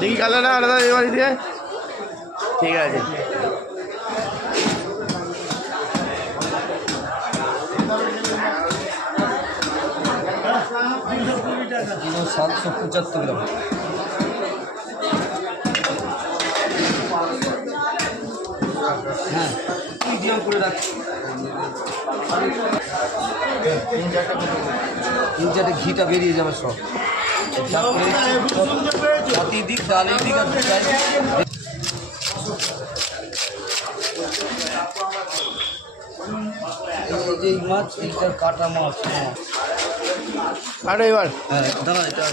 দেখি কালারটা আলাদা এবার দিয়ে ঠিক আছে। কিলো 775 গ্রাম। হ্যাঁ মিডিয়াম করে রাখছি। 3-4টে ঘিটা বেরিয়ে যাবে সব। জাতি দিক ডালের দিক আর এই মাছ এইটার কাটা মাছ। আর এবার হ্যাঁ দাঁড়া এটা